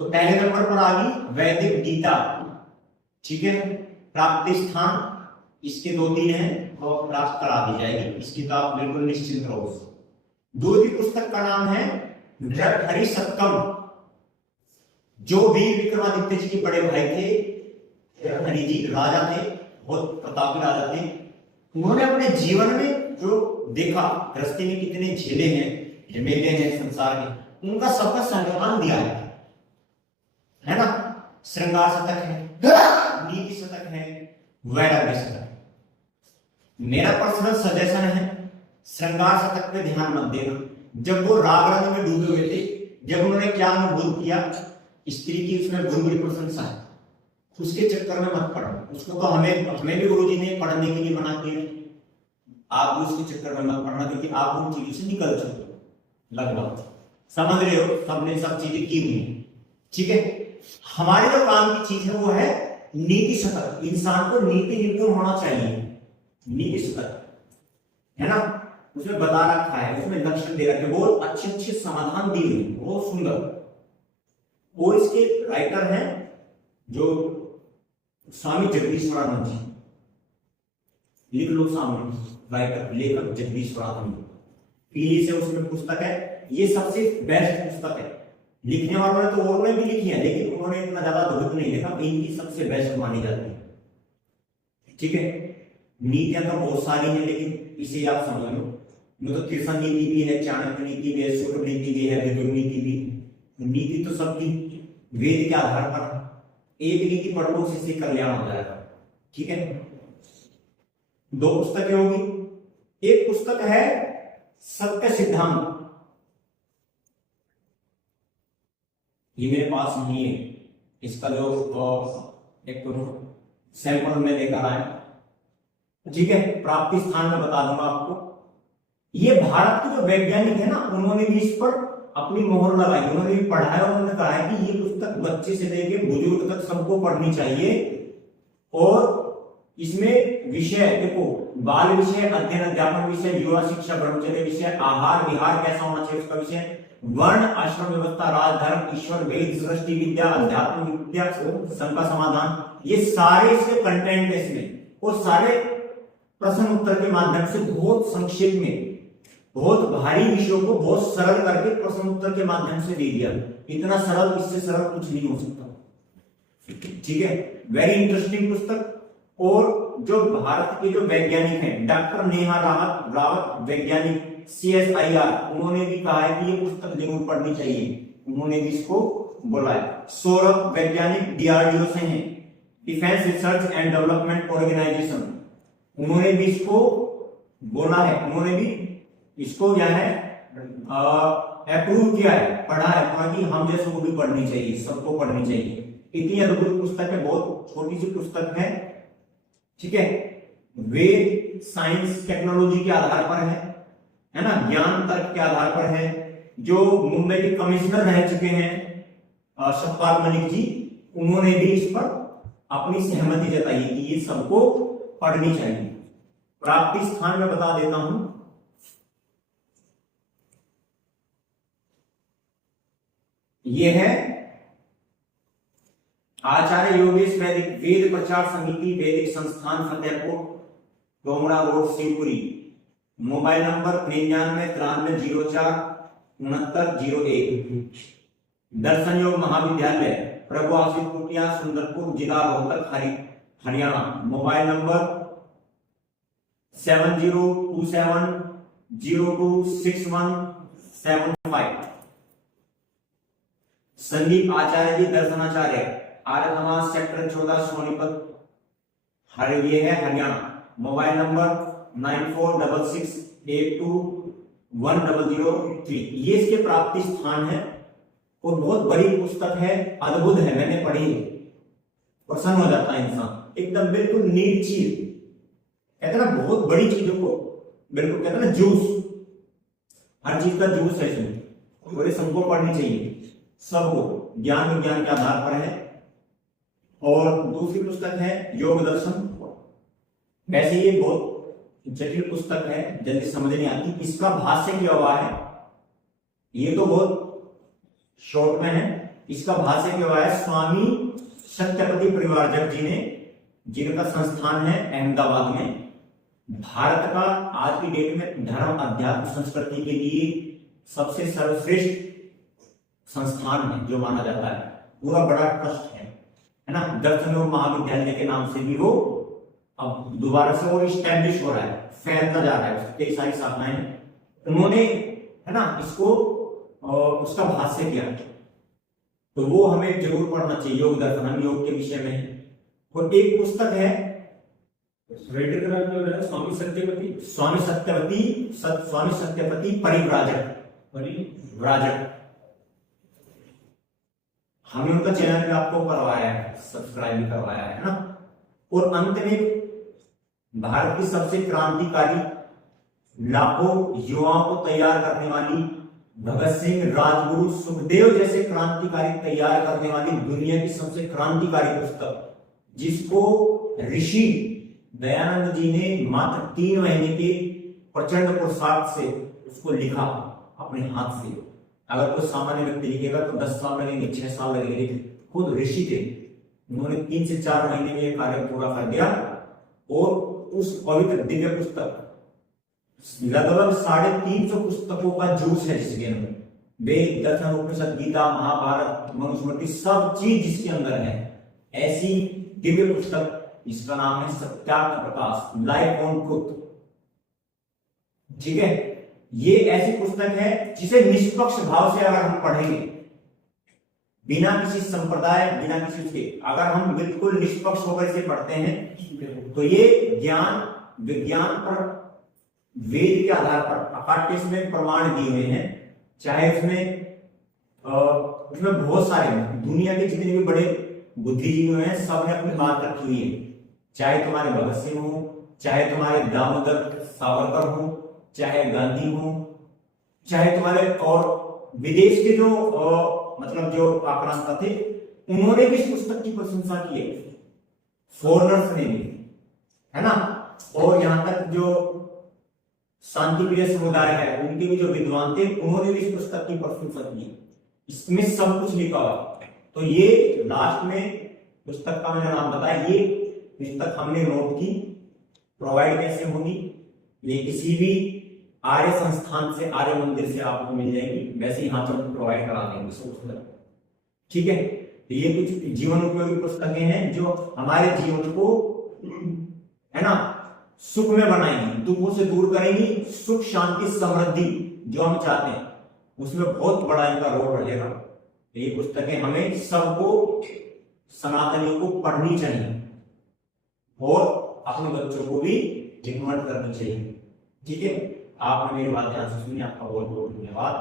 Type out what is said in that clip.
तो पहले नंबर पर आ गई वैदिक गीता, ठीक है। प्राप्ति स्थान इसके 2-3 हैं तो प्राप्त करा दी जाएगी, इसकी तो आप बिल्कुल निश्चिंत रहो। दूसरी पुस्तक का नाम है हरि सत्तम, जो वीर विक्रमादित्य जी के बड़े भाई थे, हरि जी राजा थे, बहुत प्रतापी राजा थे। उन्होंने अपने जीवन में जो देखा, रास्ते में कितने झेले हैं, झमेले हैं संसार के, उनका सबका संज्ञान दिया है ना। श्रृंगार शतक है, नीति शतक है, वैराग्य शतक। मेरा पर्सनल सजेशन है श्रृंगार शतक पे ध्यान मत देना। जब वो राग रंग में डूबे हुए थे, जब उन्होंने क्या अनुभव किया, स्त्री की उसमें बड़ी बड़ी प्रशंसा है, उसके चक्कर में मत पड़ो। उसको तो हमें भी गुरुजी ने पढ़ने के लिए मना किया, आप भी उसके चक्कर में मत पढ़ना, क्योंकि आप उन चीजों से निकल चुके हो लगभग, समझ रहे हो, सबने सब चीजें की हुई, ठीक है। हमारे जो काम की चीज है वो है नीति शतक। इंसान को नीति निर्भर होना चाहिए, नीति शतक है ना, उसमें बता रखा है, उसमें लक्षण दे रखे, बहुत अच्छे अच्छे समाधान दिए हुए, बहुत सुंदर। और इसके राइटर हैं जो स्वामी जगदीश्वरानंद जी, लिख लो सामने, राइटर लेखक जगदीश्वरानंद, पीली से उसमें पुस्तक है, ये सबसे बेस्ट पुस्तक है। लिखने वालों ने तो और में भी लिखी है, लेकिन उन्होंने इतना ज्यादा अद्भुत नहीं लिखा, इनकी सबसे बेस्ट मानी जाती है, ठीक है। नीतियां तो बहुत सारी हैं, लेकिन इसे आप समझ लो, तो कृष्ण नीति भी है, चाणक्य नीति भी है, शुक्र नीति भी है, विदुर नीति भी। नीति तो सबकी वेद के आधार पर, एक नीति पढ़ लो, उससे कल्याण हो जाएगा, ठीक है। 2 पुस्तकें होगी। एक पुस्तक है सत्य सिद्धांत, ये मेरे पास नहीं है, इसका जो एक सैंपल में लेकर आया, ठीक है। प्राप्ति स्थान में बता दूंगा आपको। ये भारत के जो वैज्ञानिक है ना, उन्होंने भी इस पर अपनी मोहर लगाई, उन्होंने भी पढ़ाया, उन्होंने कहा है कि ये पुस्तक बच्चे से लेकर बुजुर्ग तक सबको पढ़नी चाहिए। और इसमें विषय देखो, बाल विषय, अध्ययन अध्यापन विषय, युवा शिक्षा, ब्रह्मचर्य विषय, आहार विहार कैसा होना चाहिए उसका विषय, वर्ण आश्रम व्यवस्था, राजधर्म, ईश्वर, वेद, सृष्टि विद्या, अध्यात्म विद्या, शंका समाधान, ये सारे इसके कंटेंट है इसमें। और सारे प्रश्न उत्तर के माध्यम से बहुत संक्षेप में, बहुत भारी विषयों को बहुत सरल करके प्रश्न उत्तर के माध्यम से दे दिया। इतना सरल, इससे सरल कुछ नहीं हो सकता, ठीक है। वेरी इंटरेस्टिंग पुस्तक। और जो भारत के जो वैज्ञानिक हैं, डॉक्टर नेहा रावत वैज्ञानिक CSIR, उन्होंने भी कहा है कि ये पुस्तक जरूर पढ़नी चाहिए, उन्होंने भी इसको बोला है। सौरभ वैज्ञानिक DRDO से हैं, defence research and development organisation, उन्होंने भी इसको बोला है, उन्होंने भी इसको क्या है अप्रूव किया है, पढ़ा है, ताकि हम जैसे को भी पढ़नी चाहिए, सबको पढ़नी चाहिए। इतनी अद्भुत पुस्तक है, बहुत छोटी सी पुस्तक है, ठीक है। वेद साइंस टेक्नोलॉजी के आधार पर है ना, ज्ञान तर्क के आधार पर है। जो मुंबई के कमिश्नर रह चुके हैं सतपाल मलिक जी, उन्होंने भी इस पर अपनी सहमति जताई कि ये सबको पढ़नी चाहिए। प्राप्ति स्थान में बता देता हूं, ये है आचार्य योगेश वैदिक वेद प्रचार समिति, वैदिक संस्थान, Fatehpur Domra road, Shivpuri. Mobile number 9993046901। Darshan Yog Mahavidyalaya, Prabhu Ashish Kutiya, Sundarpur, जिला रोहतक, हरियाणा। Mobile number 7027026175। संदीप आचार्य जी, दर्शनाचार्य, आर्य समाज, सेक्टर 14, सोनीपत, ये है हरियाणा। Mobile number 9466821003। ये इसके प्राप्ति स्थान है और बहुत बड़ी पुस्तक है, अद्भुत है, मैंने पढ़ी, प्रसन्न हो जाता है इंसान, एकदम बिल्कुल निर्चील, कहते ना बहुत बड़ी चीजों को बिल्कुल, कहते ना जूस, हर चीज का जूस है इसमें, और ये सबको पढ़नी चाहिए, सबको, ज्ञान विज्ञान के आधार पर है। और दूसरी पुस्तक है योग दर्शन। वैसे ये बहुत जटिल पुस्तक है, जल्दी समझ नहीं आती, इसका भाष्य किया हुआ है, ये तो बहुत शॉर्ट में है, इसका भाष्य क्या हुआ है स्वामी सत्यपति परिव्राजक जी ने, जिनका संस्थान है अहमदाबाद में। भारत का आज की डेट में धर्म अध्यात्म संस्कृति के लिए सबसे सर्वश्रेष्ठ संस्थान है जो माना जाता है। पूरा बड़ा ट्रस्ट है ना। दर्शन और महाविद्यालय के नाम से भी वो अब दोबारा से और स्टैब्लिश हो रहा है, फैलता जा रहा है, उसकी कई सारी शाखाएं हैं। उन्होंने है ना इसको उसका भाष्य किया, तो वो हमें जरूर पढ़ना चाहिए। योग दर्शन, हम योग के विषय में है। और एक पुस्तक है स्वामी सत्यपति परिव्राजक। हमने उनका चैनल पे आपको करवाया है, सब्सक्राइब भी करवाया है ना। और अंत में भारत की सबसे क्रांतिकारी, लाखों युवाओं को तैयार करने वाली, भगत सिंह, राजगुरु, सुखदेव जैसे क्रांतिकारी तैयार करने वाली दुनिया की सबसे क्रांतिकारी पुस्तक, जिसको ऋषि दयानंद जी ने मात्र 3 महीने के प्रचंड पुरुषार्थ से उसको लिखा अपने हाथ से। अगर कोई सामान्य व्यक्ति लिखेगा तो 10 साल लगेंगे, 6 साल लगेंगे। खुद ऋषि थे, उन्होंने 3 से 4 महीने में यह कार्य पूरा कर दिया। और उस पवित्र दिव्य पुस्तक लगभग 350 पुस्तकों का जूस है जिसके अंदर वेद, दर्शन, उपनिषद, गीता, महाभारत, मनुस्मृति, सब चीज जिसके अंदर है। ऐसी दिव्य पुस्तक, इसका नाम है Satyarth Prakash, life on truth. ठीक है, ये ऐसी पुस्तक है जिसे निष्पक्ष भाव से अगर हम पढ़ेंगे, बिना किसी संप्रदाय, बिना किसी उसके, अगर हम बिल्कुल निष्पक्ष होकर इसे पढ़ते हैं तो ये ज्ञान विज्ञान पर, वेद के आधार पर अकाट्य इसमें प्रमाण दिए हुए हैं। चाहे उसमें बहुत सारे दुनिया के जितने भी बड़े बुद्धिजीवी हैं, सबने अपनी बात रखी हुई है। चाहे तुम्हारे भगत सिंह हो, चाहे तुम्हारे दामोदर सावरकर हो, चाहे गांधी हो, चाहे तुम्हारे और विदेश के जो मतलब जो आक्रांता थे, उन्होंने भी इस पुस्तक की प्रशंसा की है, फॉरेनर्स ने भी, है ना। और यहां तक जो शांति प्रिय समुदाय है, उनके भी जो विद्वान थे, उन्होंने भी इस पुस्तक की प्रशंसा की। इसमें सब कुछ लिखा हुआ। तो ये लास्ट में पुस्तक का मैंने नाम बताया, ये पुस्तक हमने नोट की। प्रोवाइड कैसे होगी? ये किसी भी आर्य संस्थान से, आर्य मंदिर से आपको मिल जाएगी। वैसे ही यहाँ पर प्रोवाइड करा देंगे। ठीक है, तो ये कुछ जीवन उपयोगी पुस्तकें हैं जो हमारे जीवन को, है ना, सुख में बनाएंगी, दुखों से दूर करेंगी। सुख, शांति, समृद्धि जो हम चाहते हैं, उसमें बहुत बड़ा इनका रोल रहेगा। ये पुस्तकें हमें सबको, सनातनियों को पढ़नी चाहिए और अपने बच्चों को भी इन्वॉल्व करनी चाहिए। ठीक है, आपने मेरी बात ध्यान से सुनी, आपका बहुत बहुत धन्यवाद।